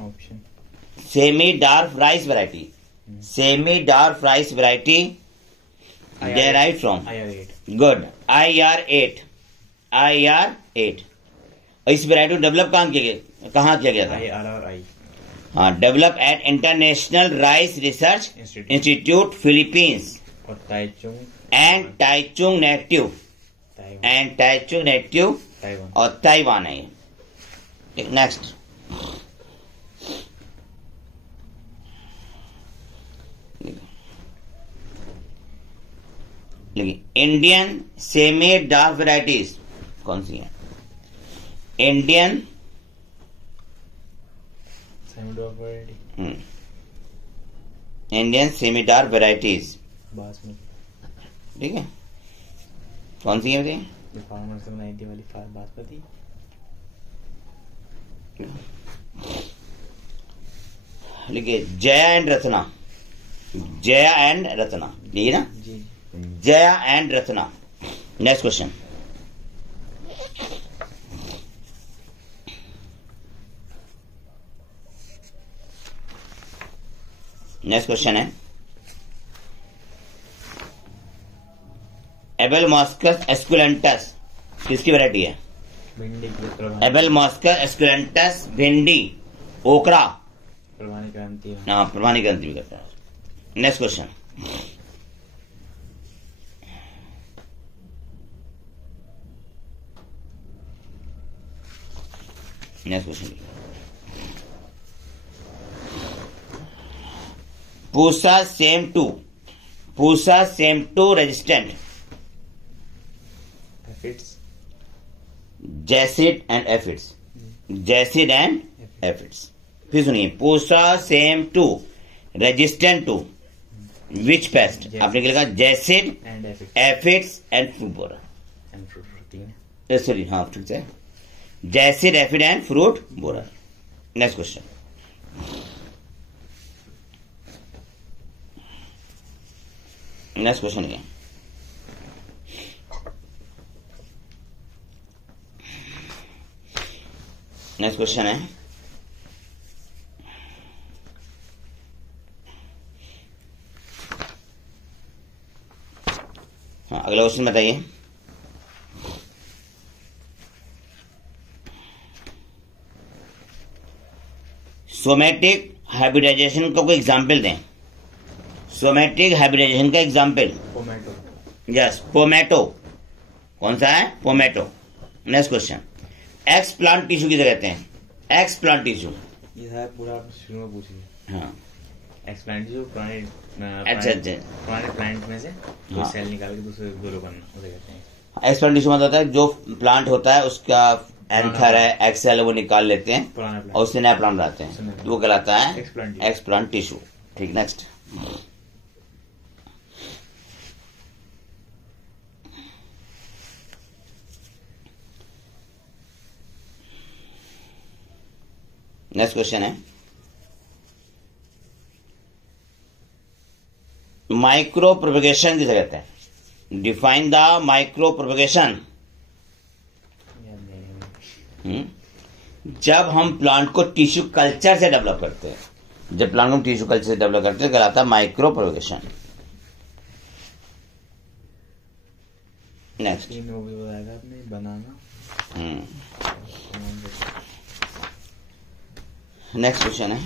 Option, semi dark rice variety, semi dark rice variety derived from, IR8, good, IR8, IR8। इस वैरायटी को डेवलप कहाँ किया गया था? IRRI, हाँ, develop at international rice research institute Philippines और ताइचुंग एंड टाइचुंग नेटिव ताइवान और ताइवान है ये। Next, Indian semi dark varieties कौन सी है? Indian Indian semi dark varieties, basmati, ठीक है, कौन सी है बताइए? जो फार्मर से बनाई थी वाली बासमती। लिखिए जया एंड रत्ना, जया एंड रत्ना, यही ना? जी, Jaya and Ratna. Next question, next question है एबल मॉस्कस एस्कुलेंटस किसकी वैरायटी है? भिंडी की एबल मॉस्कस एस्कुलेंटस भिंडी, ओकरा, प्रवानी क्रांति, हाँ, प्रवानी क्रांति भी करता है। Next question, next question, Pusa Sem two resistant aphids, jassid and aphids, jassid and aphids. फिर सुनिए, Pusa Sem two resistant to which pest? आपने क्या लिखा? Jassid, and aphids and fruit borer. And fruit, sorry, हाँ ठीक है, jassid, aphid and fruit borer. Next question, next question है next question है हाँ, अगला क्वेश्चन बताइए। सोमेटिक हाइब्रिडाइजेशन का कोई एग्जाम्पल दें। सोमेटिक हाइब्रिडाइजेशन का एग्जाम्पल, पोमेटो, यस, पोमेटो। कौन सा है? Pomato. Next question, x plant tissue किसे कहते हैं? एक्स प्लांट टिश्यू, ये है पूरा आप शुरू में पूछिए। हाँ, एक्सप्लांट जो पुराने पुराने प्लांट में से हाँ, सेल निकाल के दूसरे ग्रो करना, उसे कहते हैं एक्स प्लांट टिश्यू मतलब होता है जो प्लांट होता है उसका एंथर है, एक्सेल है, वो निकाल लेते हैं पुराना प्लांट, और उससे नया प्लांट लाते हैं, तो वो कहलाता है एक्स प्लांट टिश्यू। ठीक, नेक्स्ट, नेक्स्ट क्वेश्चन है माइक्रो प्रोपगेशन किसे कहते हैं? Define the micro propagation. जब हम प्लांट को टिश्यू कल्चर से डेवलप करते हैं, जब प्लांट को टिश्यू कल्चर से डेवलप करते हैं कहलाता है माइक्रो प्रोपगेशन। नेक्स्ट, वो भी बताया था आपने, बनाना। नेक्स्ट क्वेश्चन है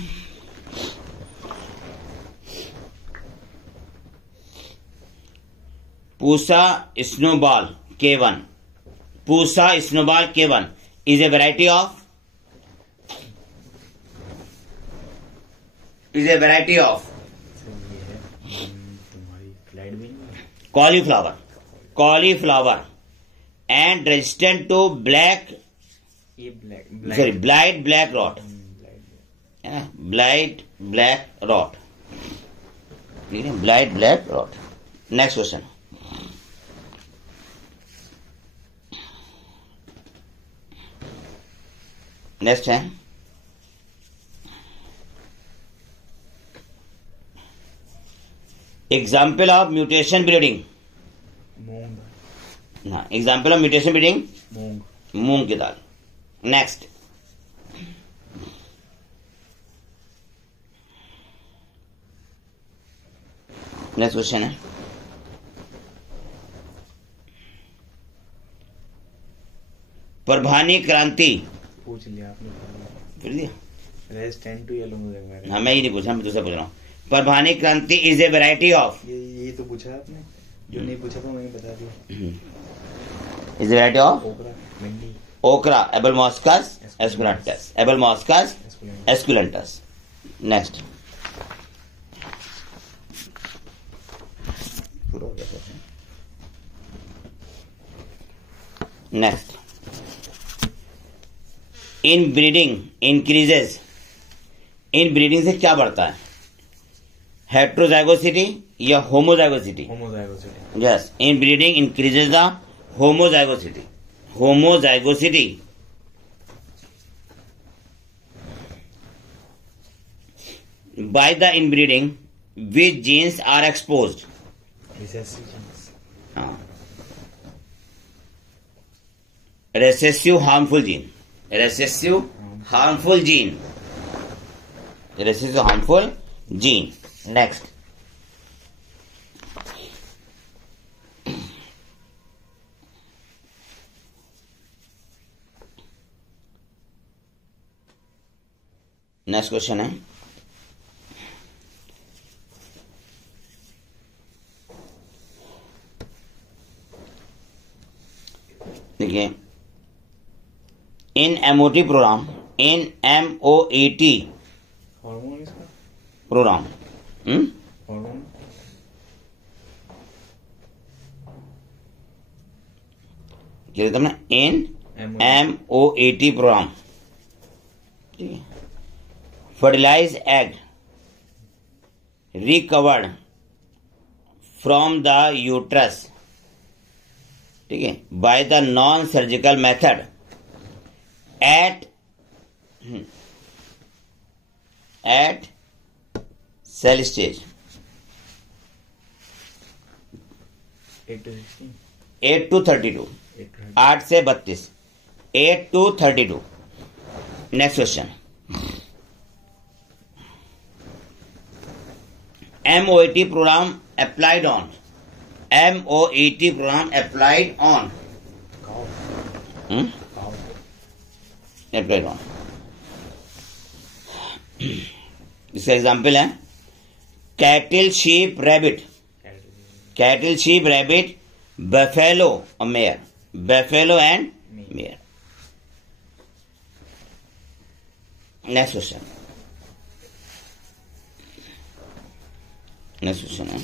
Pusa snowball K1, Pusa snowball K1 is a variety of तुम्हारी फ्लाइट भी cauliflower and resistant to black, ये sorry, blight black rot, है ना, blight ब्लैक रॉट, ठीक है, blight black rot. Next question, नेक्स्ट है एग्जाम्पल ऑफ म्यूटेशन ब्रीडिंग। मूंग। हाँ, एग्जाम्पल ऑफ म्यूटेशन ब्रीडिंग, मूंग। मूंग की दाल। नेक्स्ट, नेक्स्ट क्वेश्चन है परभानी क्रांति। पूछ लिया आपने, फिर दिया। Resistant to yellow mosaic. हाँ, मैं ये नहीं पूछा, मैं दूसरा पूछ रहा हूँ। परभानी क्रांति इज ए वेराइटी ऑफ, ये तो पूछा आपने, जो नहीं पूछा था मैंने बता दिया। Is a variety of okra, भिंडी। Okra, Abelmoschus esculentus, Abelmoschus esculentus. Next, next, inbreeding increases, inbreeding से क्या बढ़ता है? हेट्रोजाइगोसिटी या homozygosity? Homozygosity. Yes, inbreeding increases the homozygosity, homozygosity. By the inbreeding which genes are exposed? Recessive genes. हाँ, recessive harmful gene, recessive harmful gene, recessive harmful gene. Next, next question है देखिए, in MOT program, in MOAT hormone इसका program, hormone क्या कहते हैं? In MOAT program, ठीक है। Fertilized egg recovered from the uterus, ठीक है, by the non surgical method at cell stage 8 to 32, 8 से 32, 8 to 32। Next question, MOET program applied on, MOET program applied on, applied on. इसका example है cattle sheep rabbit, cattle sheep rabbit, buffalo और mare, buffalo and mare. Next question, next question है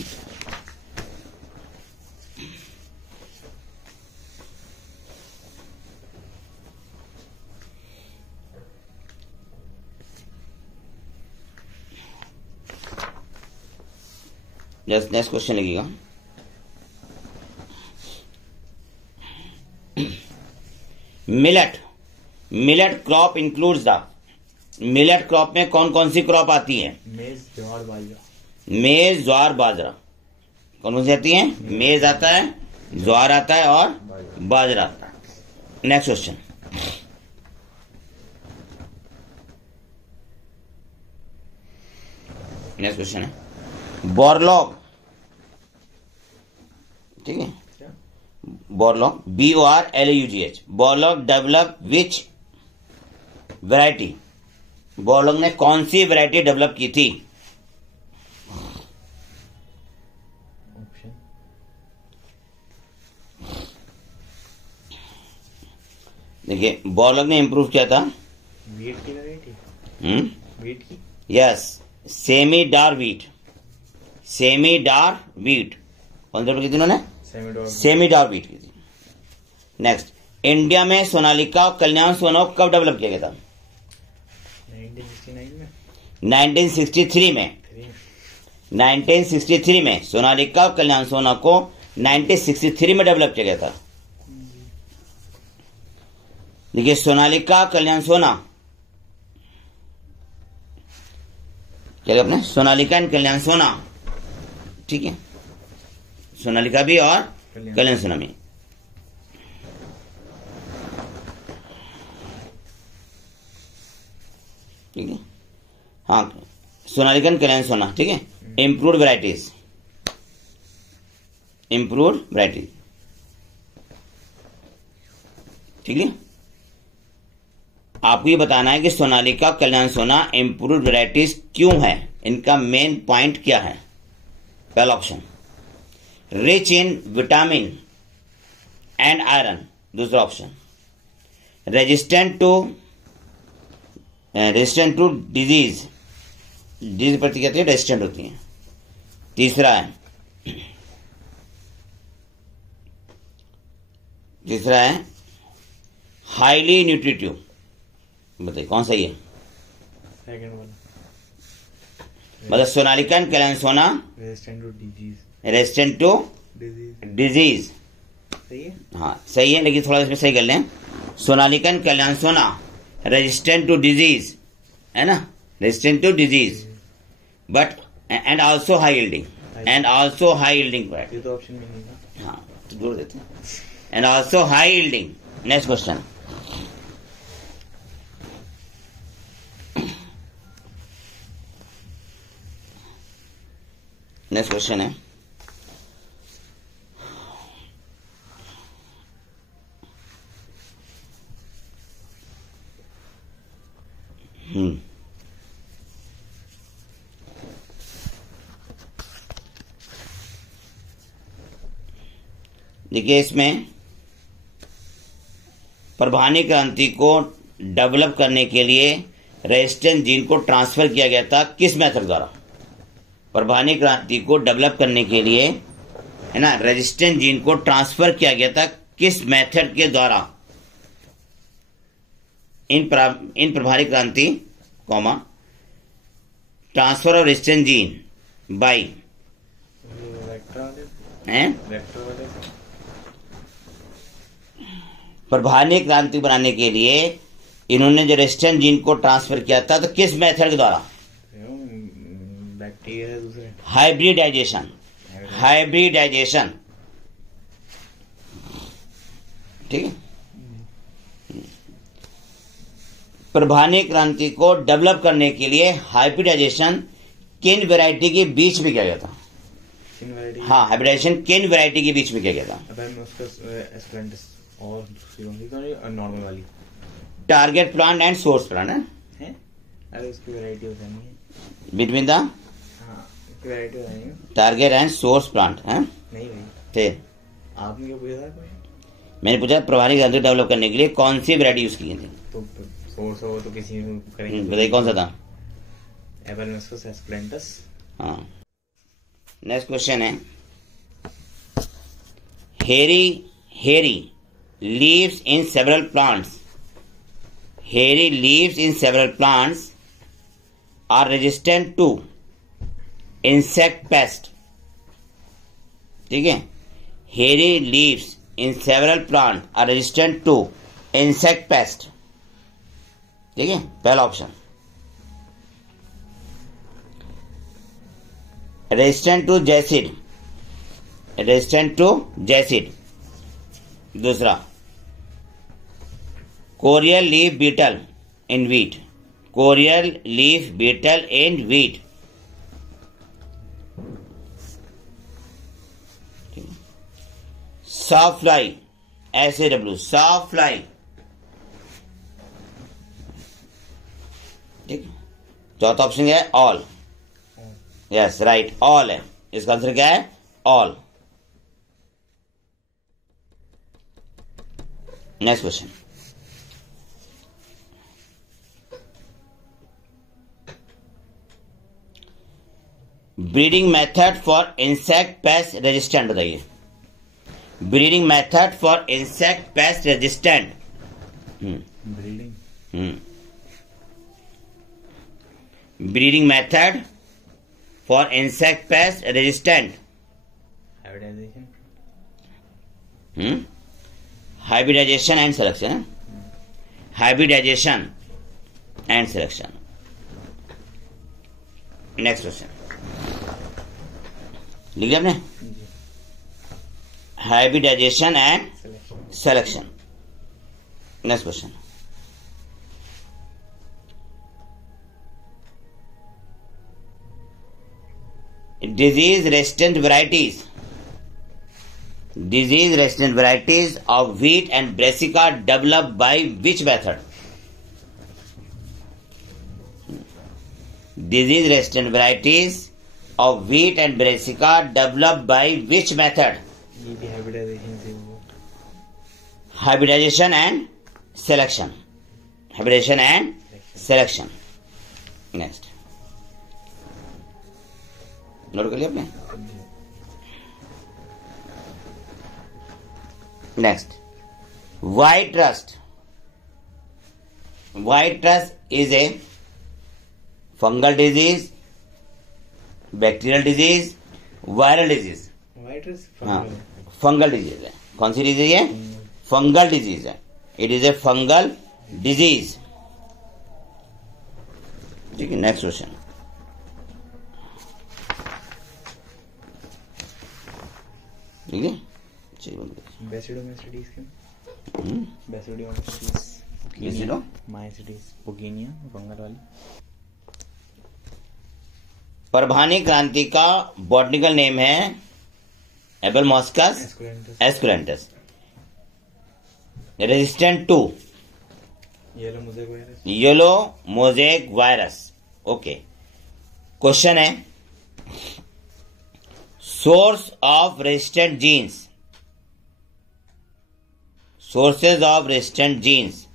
just next question लगेगा, millet, millet crop includes the, millet crop में कौन कौन सी crop आती है? मेज, ज्वार, बाजरा। मेज, ज्वार, बाजरा। कौन कौन सी आती है? मेज आता है, ज्वार आता है और बाजरा आता है। नेक्स्ट क्वेश्चन, नेक्स्ट क्वेश्चन है बोरलॉग, ठीक है, बोरलॉग, BORLAUGH, बोरलॉग डेवलप विच वैरायटी, बोरलॉग ने कौन सी वैरायटी डेवलप की थी? देखिए, बोरलॉग ने इंप्रूव किया था वीट की वैरायटी, वीट की, यस, सेमी डार वीट, सेमी डार वीट। कौन डेवलप की थी उन्होंने? सेमी डार वीट की थी। नेक्स्ट, इंडिया में सोनालिका और कल्याण सोना कब डेवलप किया गया था? 1969 में। 1963 में 1963 में सोनालिका और कल्याण सोना को 1963 में डेवलप किया गया था। देखिए सोनालिका कल्याण सोना, क्या अपने सोनालिका एंड कल्याण सोना, ठीक है, सोनालिका भी और कल्याण सोना में। ठीक है, हाँ सोनालिका एंड कल्याण सोना, ठीक है। इम्प्रूव्ड वैरायटीज, इम्प्रूव्ड वैरायटीज, ठीक है। आपको ये बताना है कि सोनालिका कल्याण सोना इम्प्रूव्ड वैरायटीज क्यों है, इनका मेन पॉइंट क्या है। पहला option rich in vitamin and iron, दूसरा option resistant to disease, disease प्रति कहते हैं रेजिस्टेंट होती है। तीसरा है हाईली न्यूट्रिटिव, बताइए कौन सा ये, सेकंड वाला, मतलब Sonalika and Kalyan Sona resistant to disease, resistant to disease, सही है। हाँ सही है, लेकिन थोड़ा इसमें सही कर लें। Sonalika and Kalyan Sona resistant to disease है ना, resistant to disease, but and also high yielding, and also high yielding, ये तो ऑप्शन में नहीं था। हाँ तो जोड़ देते हैं, and also high yielding. Next question, next question है देखिए इसमें परभानी क्रांति को डेवलप करने के लिए रेजिस्टेंस जीन को ट्रांसफर किया गया था किस मेथड द्वारा। परभानी क्रांति को डेवलप करने के लिए है ना, रेजिस्टेंस जीन को ट्रांसफर किया गया था किस मेथड के द्वारा। In Parbhani Kranti comma transfer of resistance gene by Parbhani Kranti बनाने के लिए इन्होंने जो रेजिस्टेंस जीन को ट्रांसफर किया था तो किस मेथड के द्वारा, बैक्टीरिया दूसरे, हाइब्रिडाइजेशन, हाइब्रिडाइजेशन, ठीक है। परभानी क्रांति को डेवलप करने के लिए हाइब्रिडाइजेशन किन वैरायटी के बीच में किया गया था। हाँ हाइब्रिडाइजेशन किन वैरायटी के बीच में किया गया था। और नॉर्मल वाली target plant and source plant है, अरे उसकी वैरायटी होता नहीं है बिटवीन द, हाँ वैरायटी होता नहीं है, टारगेट एंड सोर्स प्लांट है नहीं भाई। फिर आपने क्या पूछा था कोई? मैंने पूछा प्रभारी क्रांति डेवलप करने के लिए कौन सी वैरायटी यूज की थी। तो सोर्स हो तो किसी में करेंगे, बताइए कौन सा था। एबेलमेस्कस एस्प्लेंटस। हाँ नेक्स्ट क्वेश्चन है हेरी leaves in several plants, hairy leaves in several plants are resistant to insect pest, ठीक है। hairy leaves in several plants are resistant to insect pest, ठीक है पहला option. Resistant to jassid, resistant to jassid, दूसरा cereal leaf beetle in wheat, cereal leaf beetle in wheat, soft fly SAW, soft fly, ठीक। चौथा option क्या है, all, yes right all है, इसका आंसर क्या है all. Next question, breeding method for insect pest resistant, बताइए breeding method for insect pest resistant. Breeding breeding method for insect pest resistant, hybridization and selection, hybridization and selection. Next question लिख लिया आपने, hybridization and selection. Next question, disease resistant varieties, disease resistant varieties of wheat and brassica developed by which method? Disease resistant varieties of wheat and brassica developed by which method? ये भी hybridisation से हुआ। Hybridization and selection, hybridization and selection। Next, note कर लिया आपने। Next, white rust, white rust is a fungal disease, bacterial disease, viral disease. White rust हाँ, fungal disease है। कौन सी डिजीज है? फंगल डिजीज है। It is a fungal disease. ठीक है, नेक्स्ट क्वेश्चन, ठीक है, चलिए बंद करिए। बेसिडोमाइसीटीज क्यों? बेसिडोमाइसीटीज, माइसीटीज, पोगेनिया फंगल वाली। परभानी क्रांति का बॉटनिकल नेम है Abelmoschus esculentus. Resistant to yellow mosaic virus. Okay, question है source of resistant genes, sources of resistant genes.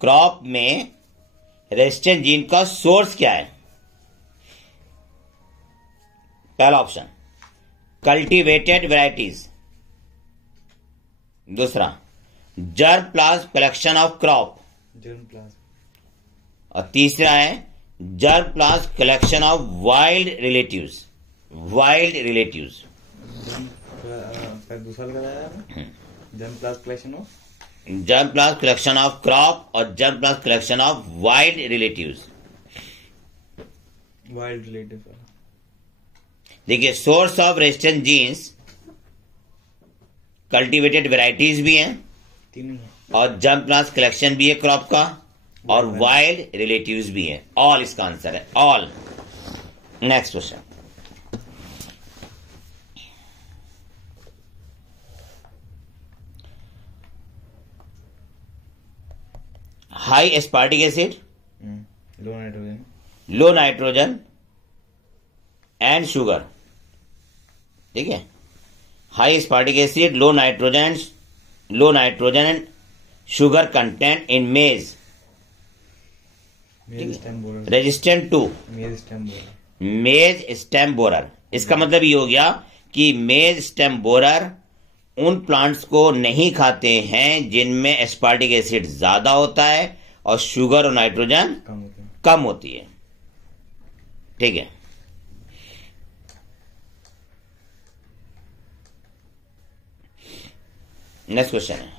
Crop में रेजिस्टेंट जीन का सोर्स क्या है? पहला ऑप्शन कल्टीवेटेड वैरायटीज, दूसरा germplasm collection of crop, और तीसरा है germplasm collection of wild relatives, wild relatives. दूसरा लगाया germplasm collection of, germplasm collection of crop और germplasm collection of wild relatives. Wild relative. देखिए, source of resistant genes cultivated varieties भी हैं, तीनों, और germplasm collection भी है क्रॉप का, और वाइल्ड रिलेटिव्स भी है। ऑल इसका आंसर है, all. Next question, high aspartic acid, low nitrogen and sugar. ठीक है, high aspartic acid, low nitrogen and sugar content in maize, resistant to maize stem borer. इसका मतलब ये हो गया कि मेज स्टेम बोरर उन प्लांट्स को नहीं खाते हैं जिनमें एस्पार्टिक एसिड ज्यादा होता है और शुगर और नाइट्रोजन कम होती है। ठीक है, नेक्स्ट क्वेश्चन है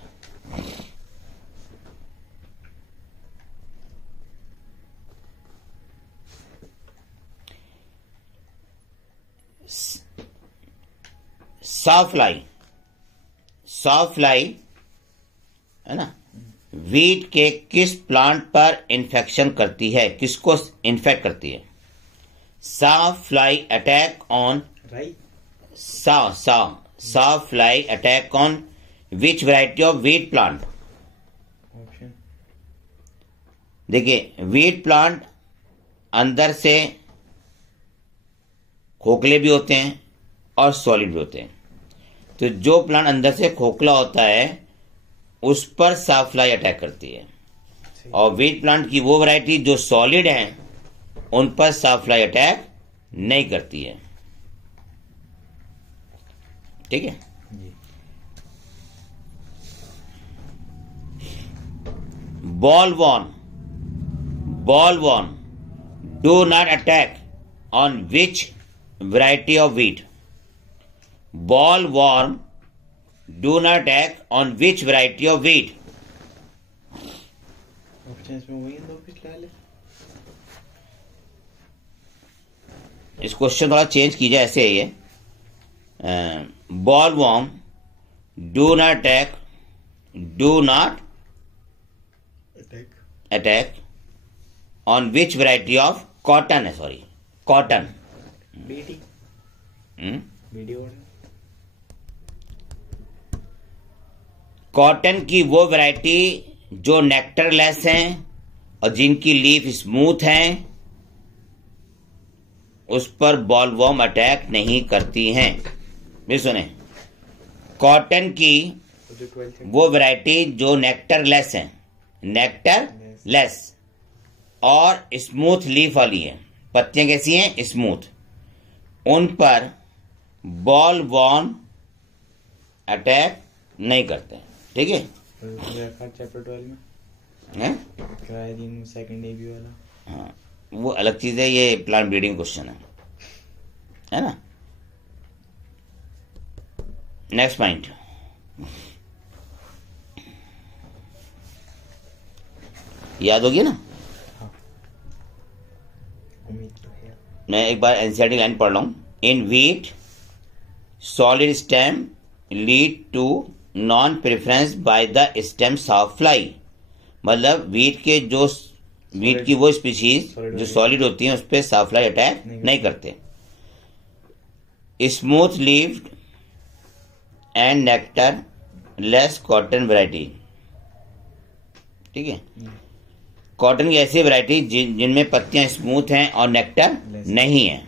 साफ्लाई, साफ्लाई है ना, वीट के किस प्लांट पर इन्फेक्शन करती है, किसको इन्फेक्ट करती है? Sawfly attack on sawfly attack on which variety of wheat plant? देखिए, वीट प्लांट अंदर से खोखले भी होते हैं और सॉलिड भी होते हैं। तो जो प्लांट अंदर से खोखला होता है उस पर साफ्लाई अटैक करती है, और वीट प्लांट की वो वैरायटी जो सॉलिड हैं उन पर साफ्लाई अटैक नहीं करती है। ठीक है, bollworm do not attack on which variety of wheat? Ball warm do not attack on which variety of wheat? Options में वही दो पिछले वाले। इस क्वेश्चन थोड़ा चेंज कीजिए, ऐसे है ये। Ball warm do not attack on which variety of cotton है, सॉरी कॉटन। बीडी कॉटन की वो वैरायटी जो नेक्टरलेस हैं और जिनकी लीफ स्मूथ हैं, उस पर बॉलवॉर्म अटैक नहीं करती हैं। भी सुने, कॉटन की वो वैरायटी जो नेक्टरलेस है, नेक्टरलेस और स्मूथ लीफ वाली है, पत्तियां कैसी हैं? स्मूथ, उन पर बॉलवॉर्म अटैक नहीं करते। ठीक है, चैप्टर 12 में हैं? क्रायोजेन सेकंड एबी वाला। हाँ, वो अलग चीज है, ये प्लांट ब्रीडिंग क्वेश्चन है ना। नेक्स्ट पॉइंट, याद होगी ना? हाँ, उम्मीद तो है। मैं एक बार एनसीईआरटी लाइन पढ़ रहा हूं। In wheat solid stem lead to non preference by the stems of fly. मतलब व्हीट की वो स्पीशीज जो सॉलिड होती हैं उस पर साफ्लाई अटैक नहीं करते। Smooth levied and nectar less cotton variety. ठीक है, कॉटन की ऐसी वैरायटी जिनमें पत्तियां स्मूथ हैं और नेक्टर नहीं है,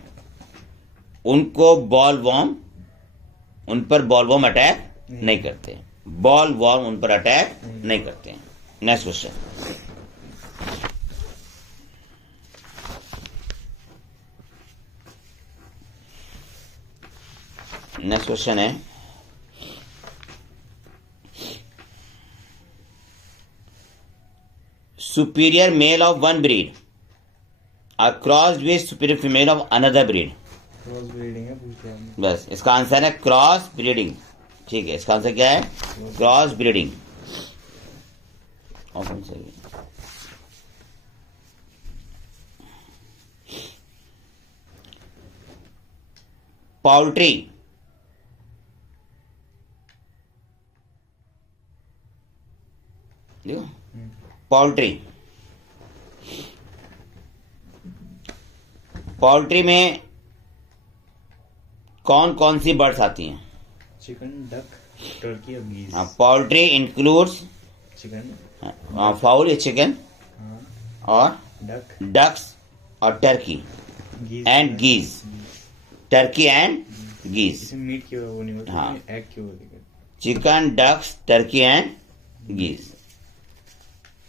उनको उन पर बॉलवॉर्म अटैक नहीं करते। बॉलवॉर्म उन पर अटैक नहीं करते। नेक्स्ट क्वेश्चन, है superior male of one breed are crossed with superior female of another breed. Cross breeding है, पूछ रहे हैं। बस इसका आंसर है क्रॉस ब्रीडिंग। ठीक है, इसका आंसर क्या है? Cross breeding. ऑप्शन सही है। पोल्ट्री देखो, पोल्ट्री में कौन कौन सी बर्ड्स आती हैं? चिकन, डक, टर्की और geese. Poultry includes chicken, fowl या चिकन और डक्स और turkey and geese. Turkey and geese. इसमें मीट की वो नहीं होती। हाँ, एग की होती है। Chicken, ducks, turkey and geese.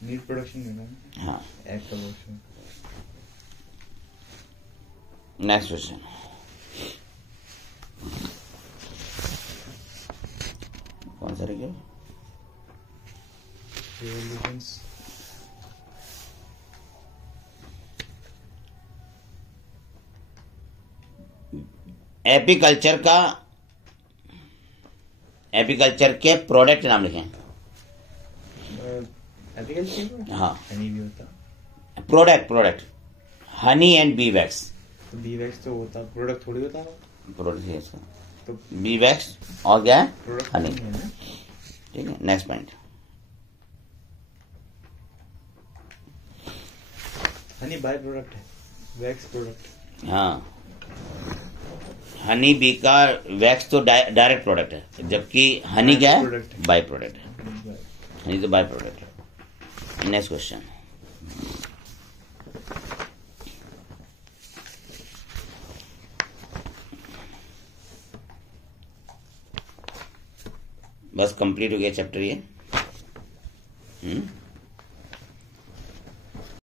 Meat production में ना। हाँ, एग का प्रोडक्शन। नेक्स्ट क्वेश्चन, कौन सा रहेगा? एपीकल्चर के प्रोडक्ट नाम लिखें। एपीकल्चर, हाँ, हनी भी होता। Product honey and B wax. तो बी वैक्स तो होता, प्रोडक्ट थोड़ी होता। प्रोडक्ट है इसका, तो बी वैक्स और क्या है? प्रोडक्ट हनी। है ना। ठीक है, next point, Honey by product है, वैक्स प्रोडक्ट। हाँ, हनी बी का वैक्स तो डायरेक्ट प्रोडक्ट है, जबकि हनी क्या है? बाय प्रोडक्ट है। हनी तो बाय प्रोडक्ट है। नेक्स्ट क्वेश्चन, बस कंप्लीट हो गया चैप्टर ये।